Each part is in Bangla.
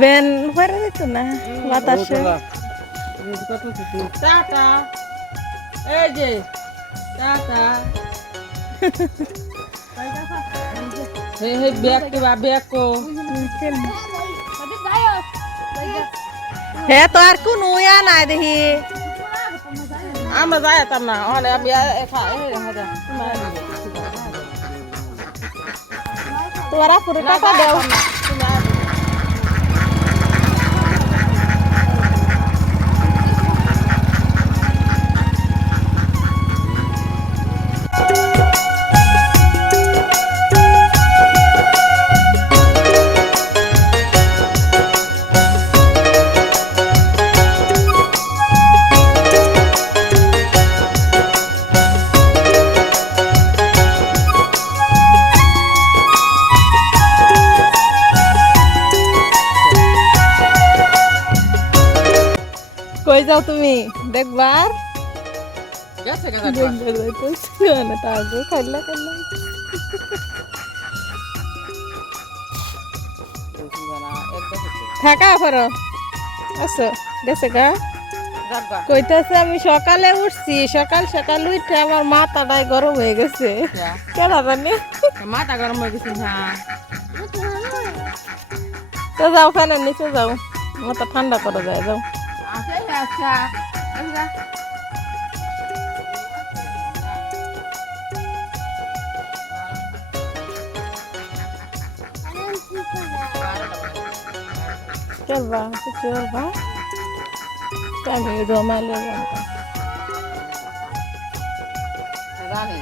Ben, where is it na? Latashe. Tata. AJ, Tata. Hei, hei, biak to biak ko. Oh. Hei, to ar ko nu ya na deh. Ama saya tamna. Oh, ne eh hada. Tumara puruta ka. কই যাও তুমি? দেখবার? গেছে গেছে দেখবার যাইতেছি না তারপর খাইলা খাইলা থাকা ফরো আচ্ছা গেছে গা? কইতাছে আমি সকালে উঠছি। সকাল সকাল উঠে আমার মাথাটাই গরম হয়ে গেছে। কেন জানি? মাথা গরম হয়ে গেছে হ্যাঁ তো যাও ফ্যানের নিচে যাও। মাথা ঠান্ডা করে যায় যাও। আচ্ছা আচ্ছা চলবা চলবা আমি রমালে যাব রানী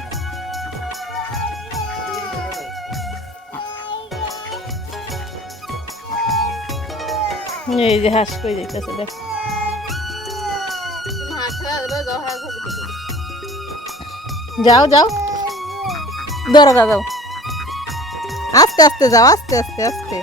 এই যে হাঁস কই যাইতেছে দেখ। যাও যাও। দৌড়া যাও। আস্তে আস্তে যাও আস্তে আস্তে আস্তে।